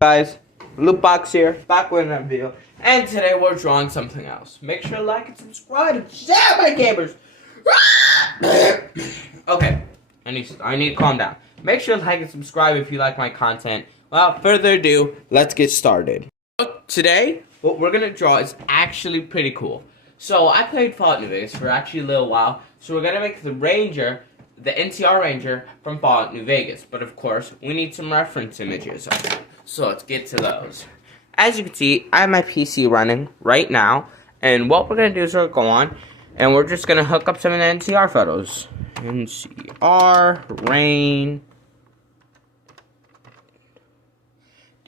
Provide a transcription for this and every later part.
Guys, Loot Box here, back with another video, and today we're drawing something else. Make sure to like and subscribe and share my gamers. Okay, I need to calm down. Make sure to like and subscribe if you like my content. Without further ado, let's get started. Today, what we're gonna draw is actually pretty cool. So I played Fallout New Vegas for actually a little while, so we're gonna make the Ranger, the Ncr Ranger from Fallout New Vegas. But of course, we need some reference images. So let's get to those. As you can see, I have my PC running right now, and what we're gonna do is we're gonna go on, and we're just gonna hook up some of the NCR photos. NCR Rain.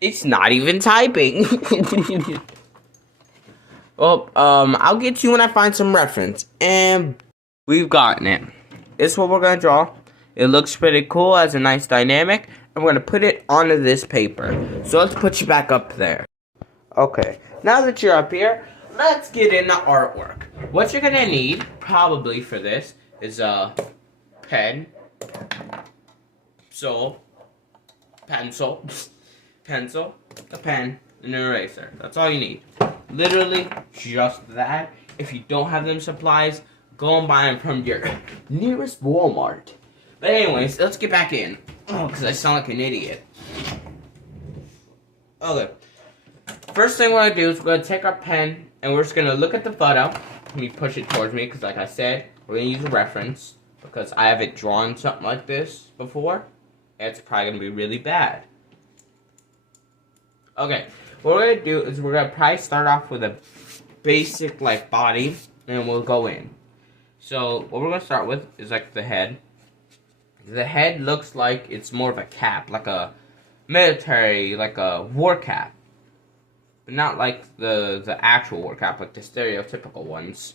It's not even typing. Well, I'll get to you when I find some reference, and we've gotten it. This is what we're gonna draw. It looks pretty cool, has a nice dynamic, and we're gonna put it onto this paper. So let's put you back up there. Okay, now that you're up here, let's get into artwork. What you're gonna need, probably for this, is a pen, pencil, a pen, and an eraser. That's all you need. Literally, just that. If you don't have them supplies, go and buy them from your nearest Walmart. But anyways, let's get back in. Oh, because I sound like an idiot. Okay. First thing we're going to do is we're going to take our pen, and we're just going to look at the photo. Let me push it towards me, because like I said, we're going to use a reference. Because I haven't drawn something like this before. And it's probably going to be really bad. Okay. What we're going to do is we're going to probably start off with a basic, like, body. And we'll go in. So, what we're going to start with is, like, the head. The head looks like it's more of a cap, like a military, like a war cap. But not like the actual war cap, like the stereotypical ones.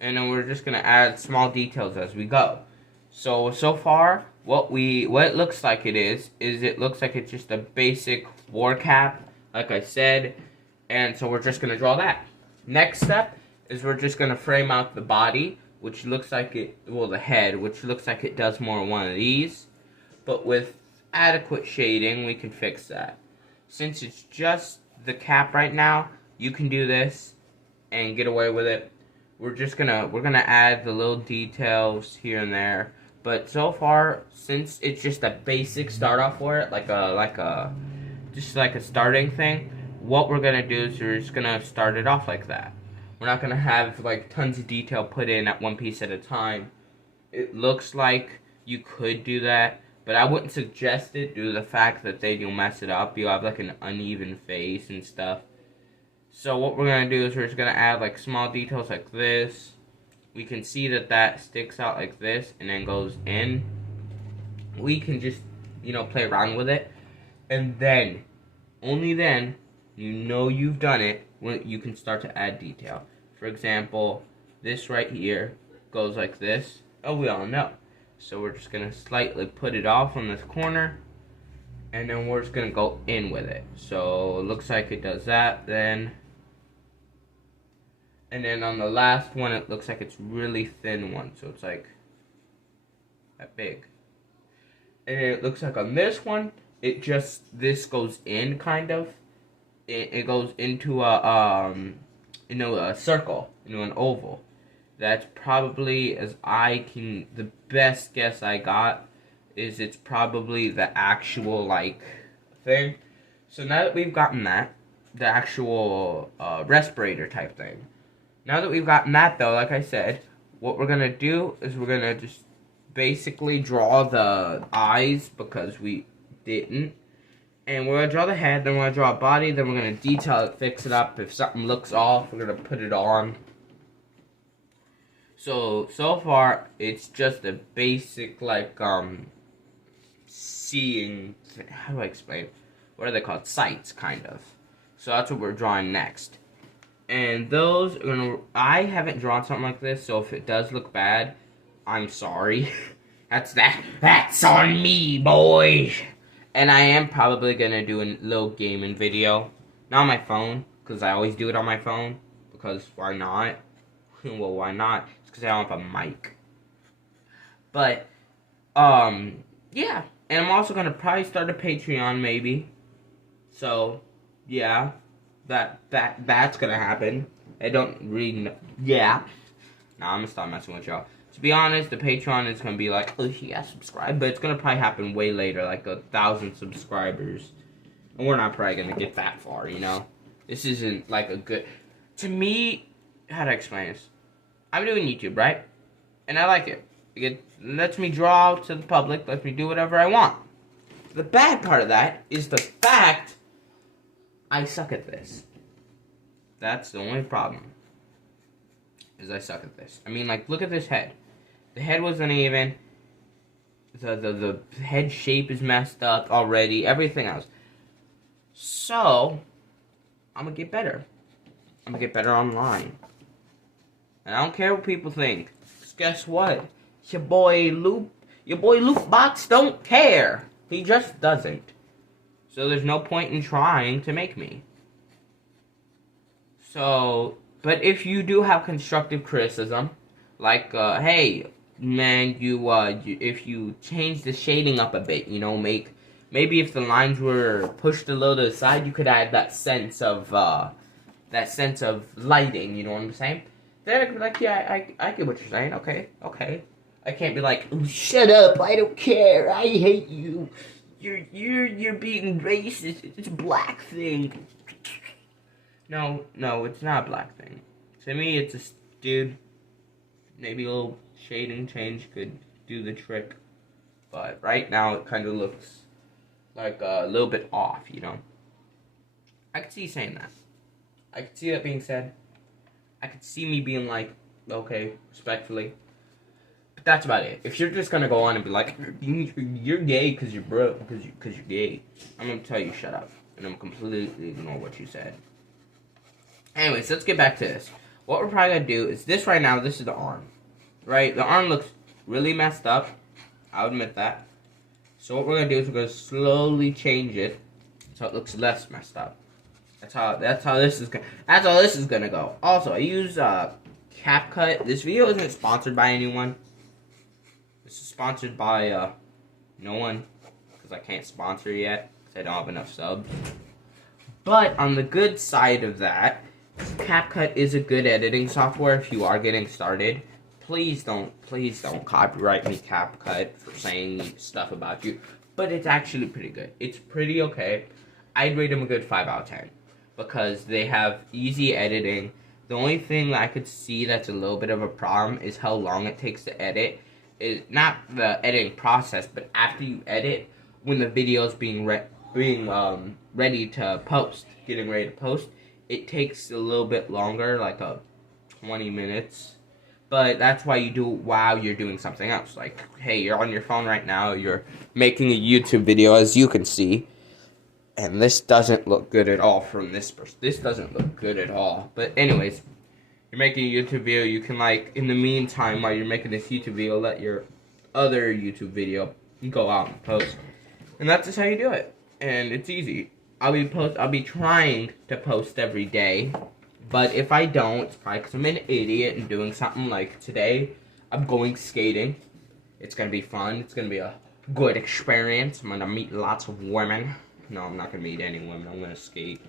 And then we're just going to add small details as we go. So far, what it looks like it looks like it's just a basic war cap, like I said. And so we're just going to draw that. Next step is we're just going to frame out the body, which looks like the head, which looks like it does more one of these. But with adequate shading, we can fix that. Since it's just the cap right now, you can do this and get away with it. We're gonna add the little details here and there. But so far, since it's just a basic start off for it, just like a starting thing, what we're gonna do is we're just gonna start it off like that. We're not going to have, like, tons of detail put in at one piece at a time. It looks like you could do that, but I wouldn't suggest it due to the fact that then you'll mess it up. You'll have, like, an uneven face and stuff. So what we're going to do is we're just going to add, like, small details like this. We can see that sticks out like this and then goes in. We can just, play around with it. And then, only then, you've done it when you can start to add detail. For example, this right here goes like this. Oh, we all know. So we're just going to slightly put it off on this corner. And then we're just going to go in with it. So it looks like it does that then. And then on the last one, it looks like it's really thin one. So it's like that big. And then it looks like on this one, this goes in kind of. It goes into a circle, an oval. That's probably, the best guess I got is it's probably the actual, thing. So now that we've gotten that, the actual respirator type thing. Now that we've gotten that, though, like I said, what we're going to do is we're going to just basically draw the eyes because we didn't. And we're going to draw the head, then we're going to draw a body, then we're going to detail it, fix it up. If something looks off, we're going to put it on. So far, it's just a basic, seeing, how do I explain? What are they called? Sights, kind of. So that's what we're drawing next. And those are going to, I haven't drawn something like this, so if it does look bad, I'm sorry. That's on me, boy. And I am probably going to do a little gaming video. Not on my phone, because I always do it on my phone. Because why not? Well, why not? It's because I don't have a mic. But, yeah. And I'm also going to probably start a Patreon, maybe. So, yeah, that's gonna happen. I don't really know. Yeah. Nah, I'm gonna stop messing with y'all. To be honest, the Patreon is gonna be like, oh yeah, subscribe, but it's gonna probably happen way later, like 1,000 subscribers. And we're not probably gonna get that far, you know? This isn't like a good... To me, how to explain this? I'm doing YouTube, right? And I like it. It lets me draw to the public, lets me do whatever I want. The bad part of that is the fact I suck at this. That's the only problem. Is I suck at this. I mean, like, look at this head. The head wasn't even. The head shape is messed up already. Everything else. So, I'm gonna get better. I'm gonna get better online. And I don't care what people think. 'Cause guess what? Your boy Luke Box don't care. He just doesn't. So there's no point in trying to make me. So, but if you do have constructive criticism, like, hey, man, if you change the shading up a bit, you know, maybe if the lines were pushed a little to the side, you could add that sense of lighting, you know what I'm saying? Then I could be like, yeah, I get what you're saying, okay. I can't be like, oh, shut up, I don't care, I hate you. You're being racist, it's a black thing. No, it's not a black thing. To me, it's a dude. Maybe a little shading change could do the trick. But right now, it kind of looks like a little bit off, you know? I could see you saying that. I could see that being said. I could see me being like, okay, respectfully. But that's about it. If you're just gonna go on and be like, you're gay because you're broke, because you're gay, I'm gonna tell you shut up. And I'm completely ignore what you said. Anyways, let's get back to this. What we're probably going to do is this right now, this is the arm. Right? The arm looks really messed up. I'll admit that. So what we're going to do is we're going to slowly change it so it looks less messed up. That's how this is going to go. Also, I use CapCut. This video isn't sponsored by anyone. This is sponsored by no one because I can't sponsor yet because I don't have enough subs. But on the good side of that, CapCut is a good editing software if you are getting started. Please don't copyright me, CapCut, for saying stuff about you. But it's actually pretty good. It's pretty okay. I'd rate them a good 5 out of 10. Because they have easy editing. The only thing that I could see that's a little bit of a problem is how long it takes to edit. Not the editing process, but after you edit, when the video is being ready to post, getting ready to post, it takes a little bit longer, like 20 minutes. But that's why you do it while you're doing something else. Like, hey, you're on your phone right now, you're making a YouTube video, as you can see. And this doesn't look good at all from this person. This doesn't look good at all. But anyways, you're making a YouTube video, you can, like, in the meantime, while you're making this YouTube video, let your other YouTube video go out and post. And that's just how you do it. And it's easy. I'll be trying to post every day. But if I don't, it's probably because I'm an idiot and doing something like today. I'm going skating. It's going to be fun. It's going to be a good experience. I'm going to meet lots of women. No, I'm not going to meet any women. I'm going to skate.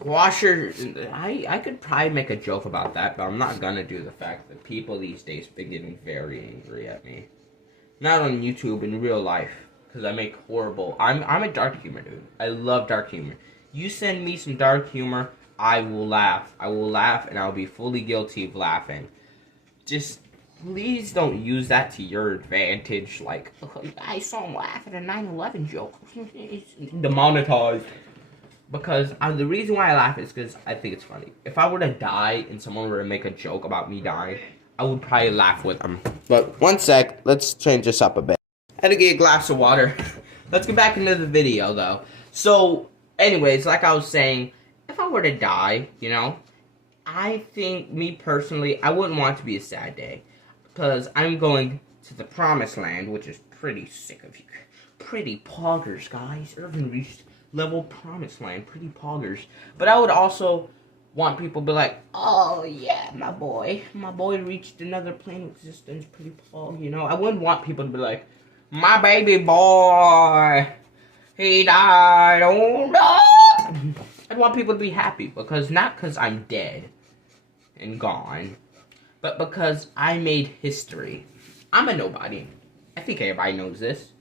Washer, I could probably make a joke about that, but I'm not going to do the fact that people these days have been getting very angry at me. Not on YouTube, in real life. Because I make horrible... I'm a dark humor dude. I love dark humor. You send me some dark humor, I will laugh. I will laugh, and I'll be fully guilty of laughing. Just... please don't use that to your advantage, like, oh, I saw him laugh at a 9/11 joke. Demonetized. Because the reason why I laugh is because I think it's funny. If I were to die and someone were to make a joke about me dying, I would probably laugh with them. But one sec, let's change this up a bit. I had to get a glass of water. Let's get back into the video, though. So, anyways, like I was saying, if I were to die, you know, I think, me personally, I wouldn't want it to be a sad day. Because I'm going to the promised land, which is pretty sick of you. Pretty poggers, guys. Irvin reached level promised land. Pretty poggers. But I would also want people to be like, oh, yeah, my boy reached another plane of existence. Pretty pog, you know. I wouldn't want people to be like, my baby boy He died. Oh no! I want people to be happy because not because I'm dead and gone, but because I made history. I'm a nobody. I think everybody knows this.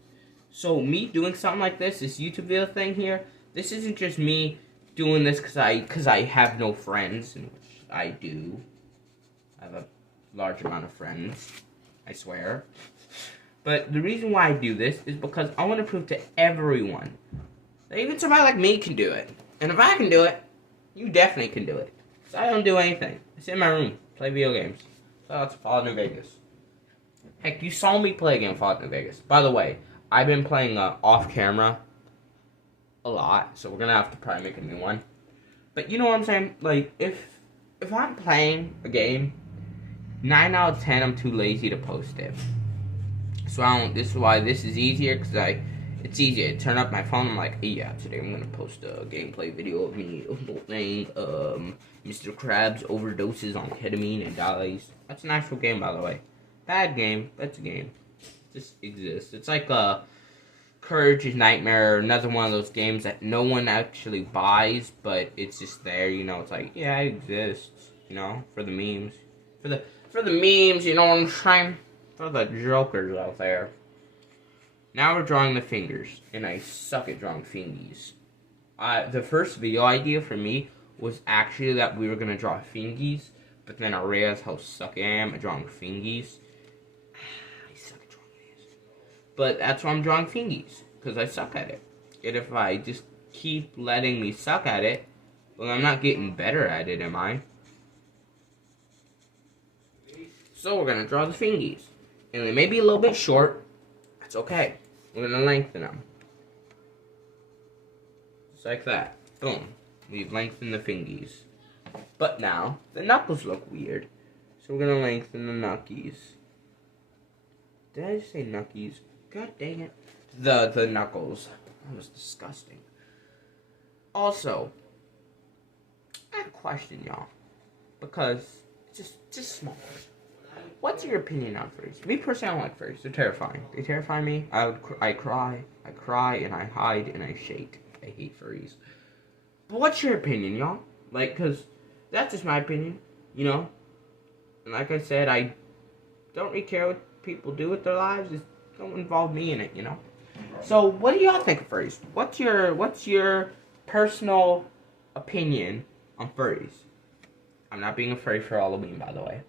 So me doing something like this YouTube video thing here, this isn't just me doing this because I have no friends, which I do. I have a large amount of friends, I swear. But the reason why I do this is because I want to prove to everyone that even somebody like me can do it. And if I can do it, you definitely can do it. So I don't do anything. I sit in my room, play video games. So that's Fallout New Vegas. Heck, you saw me play a game Fallout New Vegas. By the way, I've been playing off camera a lot, so we're gonna have to probably make a new one. But you know what I'm saying? Like, if I'm playing a game, 9 out of 10 I'm too lazy to post it. So this is why this is easier, because it's easier to turn up my phone. I'm like, yeah, today I'm gonna post a gameplay video of me playing Mr. Krabs overdoses on ketamine and dies. That's an actual game, by the way. Bad game, but it's a game. It just exists. It's like Courage's Nightmare, another one of those games that no one actually buys, but it's just there. You know, it's like, yeah, it exists. You know, for the memes, for the memes. You know what I'm saying? For the jokers out there. Now we're drawing the fingers, and I suck at drawing fingies. The first video idea for me was actually that we were going to draw fingies, but then I realized how suck I am at drawing fingies. I suck at drawing fingies. But that's why I'm drawing fingies, because I suck at it. And if I just keep letting me suck at it, well, I'm not getting better at it, am I? So we're going to draw the fingies. And they may be a little bit short. That's okay. We're going to lengthen them. Just like that. Boom. We've lengthened the fingies. But now, the knuckles look weird. So we're going to lengthen the knuckies. Did I just say knuckies? God dang it. The knuckles. That was disgusting. Also, I have a question, y'all. Because, just small. What's your opinion on furries? Me personally, I don't like furries. They're terrifying. They terrify me. I cry, and I hide, and I shake. I hate furries. But what's your opinion, y'all? Like, because that's just my opinion, you know? And like I said, I don't really care what people do with their lives. It don't involve me in it, you know? So, what do y'all think of furries? What's your personal opinion on furries? I'm not being a furry for Halloween, by the way.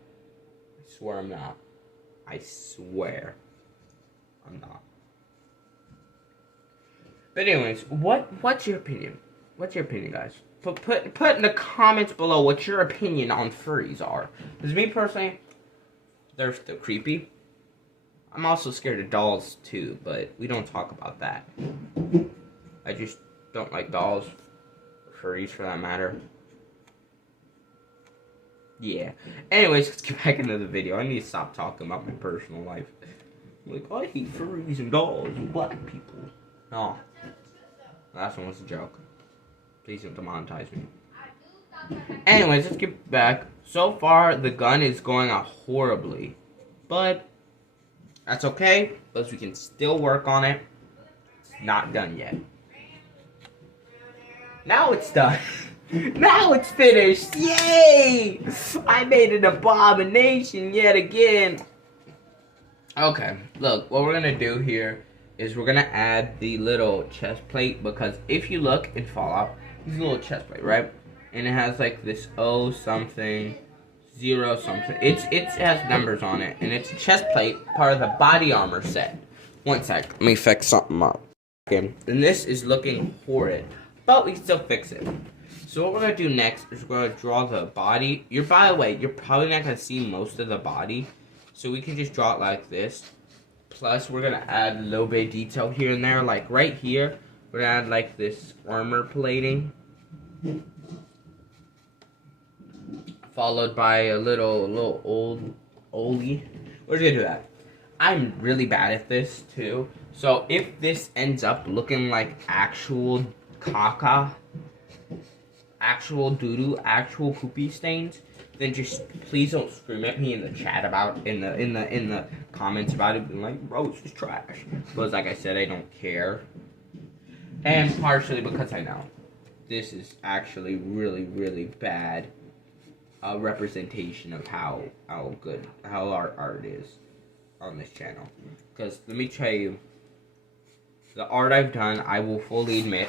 I swear I'm not. I swear I'm not. But anyways, what's your opinion? What's your opinion, guys? Put in the comments below what your opinion on furries are. Because me personally, they're still creepy. I'm also scared of dolls too, but we don't talk about that. I just don't like dolls. Furries for that matter. Yeah. Anyways, let's get back into the video. I need to stop talking about my personal life. Like, I hate furries and dolls and black people. No. Last one was a joke. Please don't demonetize me. Anyways, let's get back. So far, the gun is going out horribly. But that's okay, because we can still work on it. It's not done yet. Now it's done. Now it's finished. Yay! I made an abomination yet again. Okay, look, what we're going to do here is we're going to add the little chest plate, because if you look in Fallout, there's a little chest plate, right? And it has like this O something, 0 something. It has numbers on it, and it's a chest plate, part of the body armor set. One sec, let me fix something up. Okay, and this is looking horrid, but we can still fix it. So what we're going to do next is we're going to draw the body. By the way, you're probably not going to see most of the body. So we can just draw it like this. Plus, we're going to add a little bit of detail here and there. Like right here, we're going to add like this armor plating. Followed by a little oldie. We're going to do that. I'm really bad at this too. So if this ends up looking like actual caca, actual doo-doo, actual poopy stains, then just please don't scream at me in the chat about in the comments about it, being like, bro, it's just trash. Because like I said, I don't care. And partially because I know this is actually really, really bad representation of how our art is on this channel. Because let me tell you, the art I've done, I will fully admit,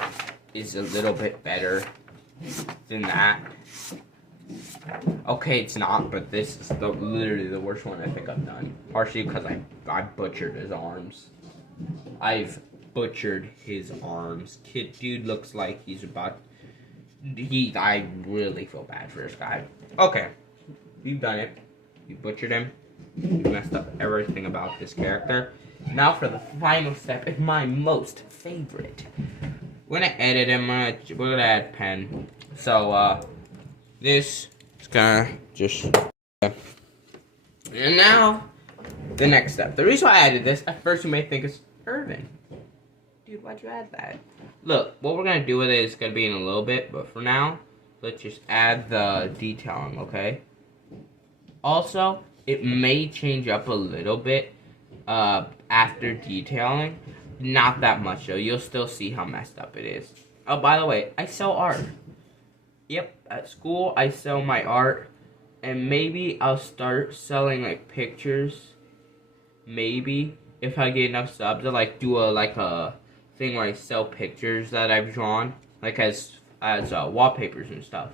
is a little bit better than that. Okay, it's not, but this is literally the worst one I think I've done. Partially because I butchered his arms. I've butchered his arms. Dude looks like he's about... I really feel bad for this guy. Okay, we've done it. We butchered him. We messed up everything about this character. Now for the final step, and my most favorite. We're gonna edit him. We're gonna add pen. So this is gonna just. And now the next step. The reason why I added this, at first you may think it's Irvin. Dude, why'd you add that? Look, what we're gonna do with it is gonna be in a little bit, but for now, let's just add the detailing, okay? Also, it may change up a little bit after detailing. Not that much though. You'll still see how messed up it is. Oh, by the way, I sell art. Yep, at school I sell my art, and maybe I'll start selling like pictures. Maybe if I get enough subs, I'll like do a thing where I sell pictures that I've drawn, like as wallpapers and stuff.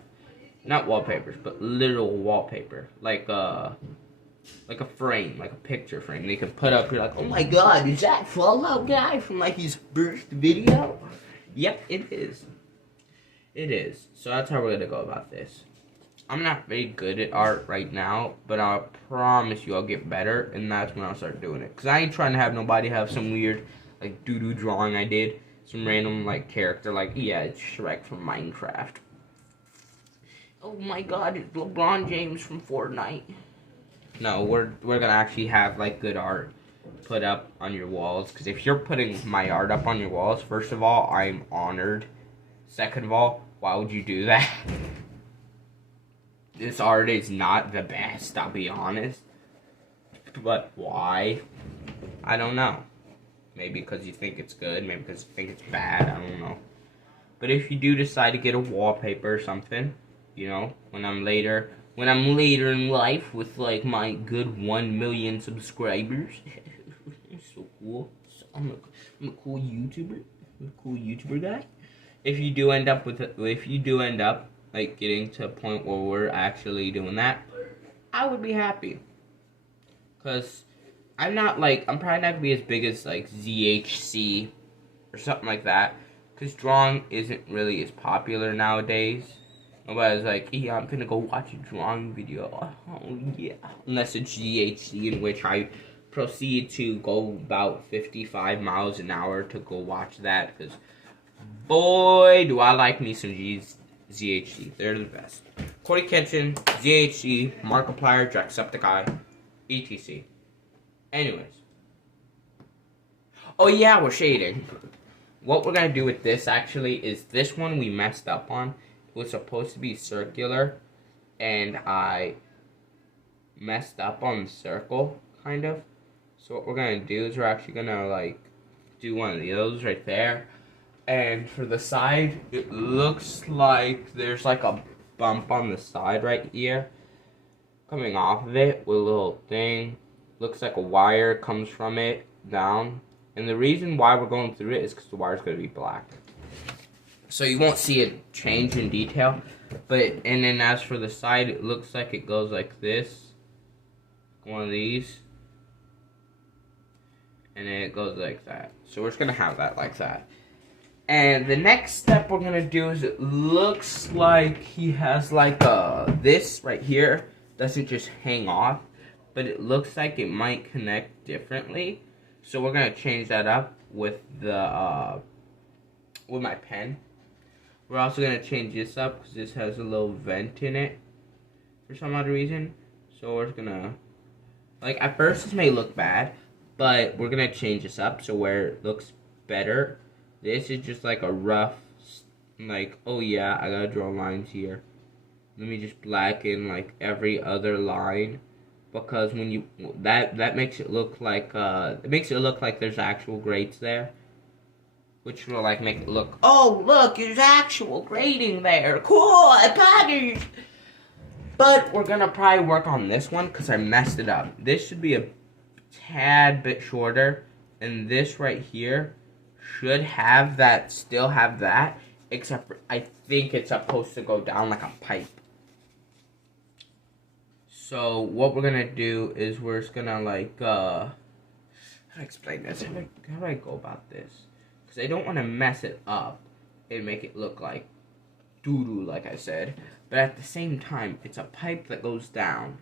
Not wallpapers, but literal wallpaper, like a frame, like a picture frame. They can put up. You're like, oh my god, is that Fallout guy from like his first video? Yep, it is. It is. So that's how we're gonna go about this. I'm not very good at art right now, but I promise you I'll get better, and that's when I'll start doing it. Cause I ain't trying to have nobody have some weird like doo-doo drawing I did, some random like character like, yeah, it's Shrek from Minecraft. Oh my god, it's LeBron James from Fortnite. No, we're gonna actually have like good art put up on your walls. Because if you're putting my art up on your walls, first of all, I'm honored. Second of all, why would you do that? This art is not the best, I'll be honest. But why? I don't know. Maybe because you think it's good, maybe because you think it's bad, I don't know. But if you do decide to get a wallpaper or something, you know, when I'm later in life with like my good 1 million subscribers. So cool. So I'm a cool YouTuber. I'm a cool YouTuber guy. If you do end up like getting to a point where we're actually doing that, I would be happy. Cause I'm probably not gonna be as big as like ZHC or something like that. Cause drawing isn't really as popular nowadays. Nobody's like, yeah, I'm gonna go watch a drawing video. Oh, yeah. Unless it's GHC, in which I proceed to go about 55 miles an hour to go watch that. Because, boy, do I like me some ZHC. They're the best. Cody Kenshin, ZHC, Markiplier, Jacksepticeye, etc. Anyways. Oh, yeah, we're shading. What we're gonna do with this, actually, is this one we messed up on. It was supposed to be circular, and I messed up on the circle, kind of. So what we're going to do is we're actually going to, like, do one of those right there. And for the side, it looks like there's, like, a bump on the side right here. Coming off of it with a little thing. Looks like a wire comes from it down. And the reason why we're going through it is because the wire's going to be black. So you won't see it change in detail, and then as for the side, it looks like it goes like this, one of these, and then it goes like that. So we're just gonna have that like that. And the next step we're gonna do is it looks like he has like this right here doesn't just hang off, but it looks like it might connect differently. So we're gonna change that up with the with my pen. We're also going to change this up because this has a little vent in it for some odd reason. So we're just going to, like, at first this may look bad, but we're going to change this up so where it looks better. This is just like a rough, like, oh yeah, I got to draw lines here. Let me just blacken like every other line, because when you, that makes it look like, there's actual grades there. which will like make it look, oh look, there's actual grading there. Cool, package. But we're gonna probably work on this one because I messed it up. This should be a tad bit shorter, and this right here should have that, still have that, except for I think it's supposed to go down like a pipe. So what we're gonna do is we're just gonna like how do I explain this? How do I go about this? Because I don't want to mess it up and make it look like doo-doo, like I said. But at the same time, it's a pipe that goes down.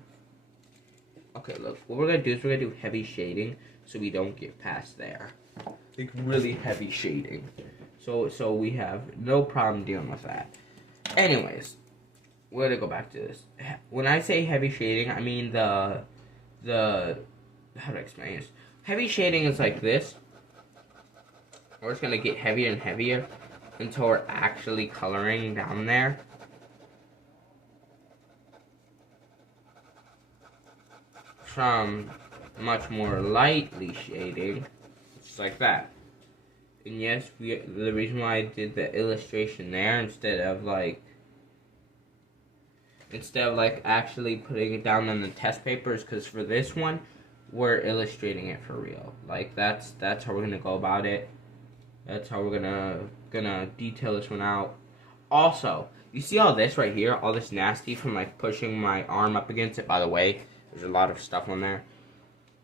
Okay, look, what we're gonna do is we're gonna do heavy shading so we don't get past there. Like really heavy shading. So we have no problem dealing with that. Anyways, we're gonna go back to this. When I say heavy shading, I mean the how do I explain this? Heavy shading is like this. We're just gonna get heavier and heavier until we're actually coloring down there. From much more lightly shading, just like that. And yes, the reason why I did the illustration there instead of like actually putting it down on the test paper is because for this one, we're illustrating it for real. Like that's how we're gonna go about it. That's how we're gonna detail this one out. Also, you see all this right here, all this nasty from like pushing my arm up against it. By the way, there's a lot of stuff on there.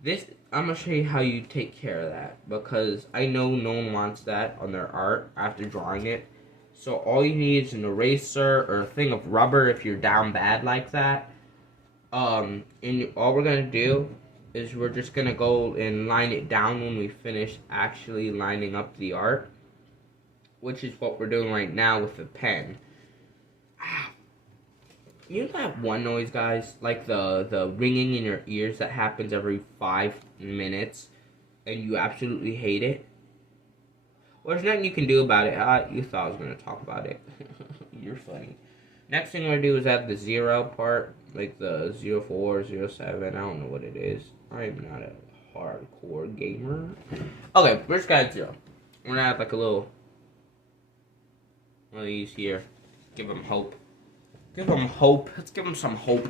This, I'm gonna show you how you take care of that because I know no one wants that on their art after drawing it. So all you need is an eraser or a thing of rubber if you're down bad like that. And all we're gonna do is we're just gonna go and line it down when we finish actually lining up the art, which is what we're doing right now with the pen. You know that one noise, guys, like the ringing in your ears that happens every 5 minutes, and you absolutely hate it? Well, there's nothing you can do about it. You thought I was going to talk about it. You're funny. Next thing we're going to do is add the 0 part, like the 04, 07, I don't know what it is. I'm not a hardcore gamer. Okay, we're just going to add 0. We're going to add like a little one of these here. Give them hope. Give them hope. Let's give them some hope.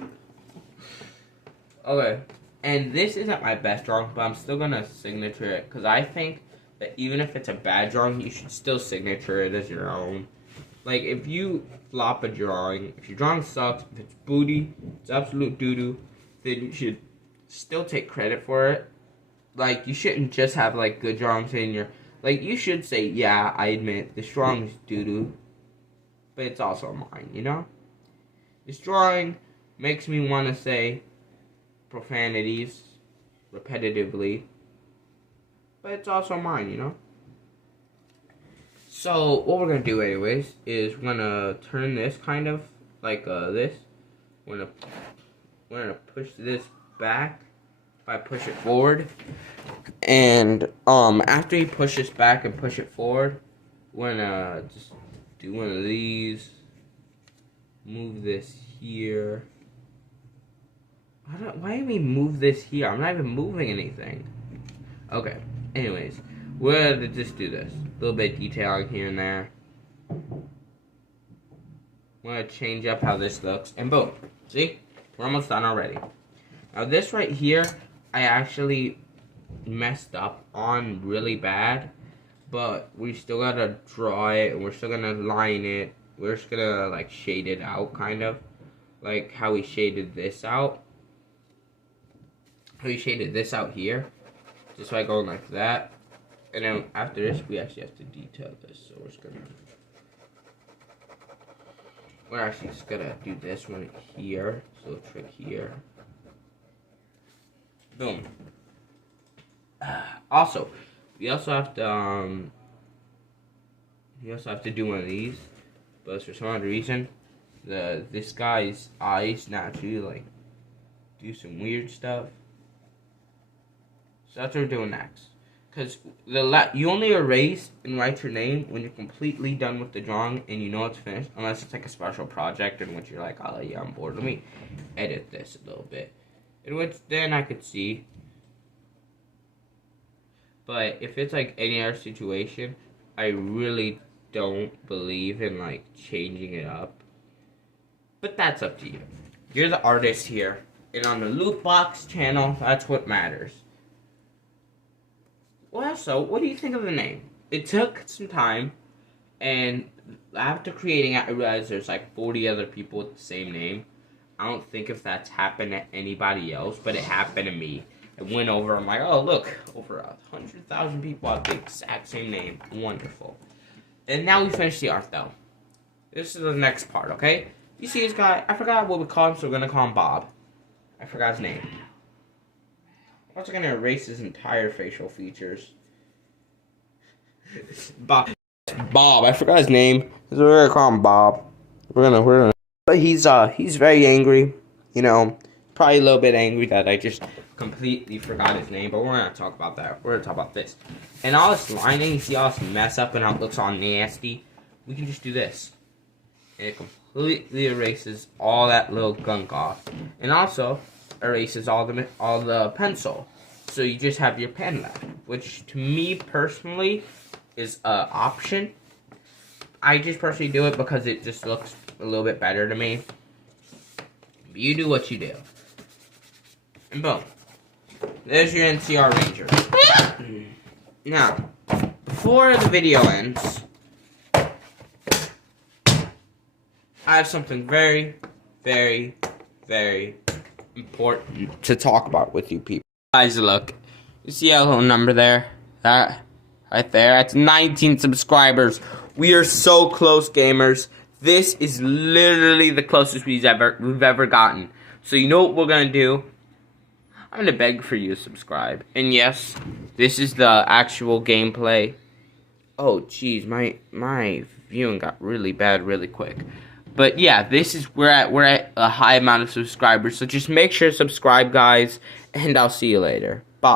Okay, and this isn't my best drawing, but I'm still going to signature it because I think that even if it's a bad drawing, you should still signature it as your own. Like, if you flop a drawing, if your drawing sucks, if it's booty, it's absolute doo-doo, then you should still take credit for it. Like, you shouldn't just have, like, good drawings in your... Like, you should say, yeah, I admit, this drawing is doo-doo, but it's also mine, you know? This drawing makes me want to say profanities repetitively, but it's also mine, you know? So, what we're going to do anyways is we're going to turn this kind of like this. We're going to push this back if I push it forward. And after you push this back and push it forward, we're going to just do one of these. Move this here. Why do we move this here? I'm not even moving anything. Okay, anyways, we're going to just do this. A little bit of detailing here and there. We're going to change up how this looks. And boom. See? We're almost done already. Now this right here, I actually messed up on really bad. But we still got to draw it. And we're still going to line it. We're just going to like shade it out kind of. Like how we shaded this out. How we shaded this out here. Just by going like that. And then after this, we actually have to detail this. So we're actually just gonna do this one here. So trick here. Boom. Also, we also have to do one of these. But for some other reason, this guy's eyes naturally like do some weird stuff. So that's what we're doing next. Because you only erase and write your name when you're completely done with the drawing and you know it's finished. Unless it's like a special project in which you're like, oh yeah, I'm bored. Let me edit this a little bit. In which then I could see. But if it's like any other situation, I really don't believe in like changing it up. But that's up to you. You're the artist here. And on the loot box channel, that's what matters. Well, so what do you think of the name? It took some time, and after creating it, I realized there's like 40 other people with the same name. I don't think if that's happened to anybody else, but it happened to me. It went over, I'm like, oh look, over 100,000 people have the exact same name. Wonderful. And now we finished the art though. This is the next part, okay? You see this guy, I forgot what we call him, so we're gonna call him Bob. I forgot his name. I'm also gonna erase his entire facial features. Bob, I forgot his name. So we're gonna call him Bob. We're gonna. But he's very angry. You know, probably a little bit angry that I just completely forgot his name. But we're not talk about that. We're gonna talk about this. And all this lining, you see all this mess up and how it looks all nasty. We can just do this, and it completely erases all that little gunk off, and also erases all the pencil. So you just have your pen left, which to me personally is an option. I just personally do it because it just looks a little bit better to me. But you do what you do. And boom. There's your Ncr Ranger. Now, before the video ends, I have something very, very, very important to talk about with you people. Guys, look. You see a little number there? That right there? That's 19 subscribers. We are so close, gamers. This is literally the closest we've ever gotten. So you know what we're gonna do? I'm gonna beg for you to subscribe. And yes, this is the actual gameplay. Oh, jeez, my viewing got really bad really quick. But yeah, this is we're at a high amount of subscribers. So just make sure to subscribe, guys, and I'll see you later. Bye.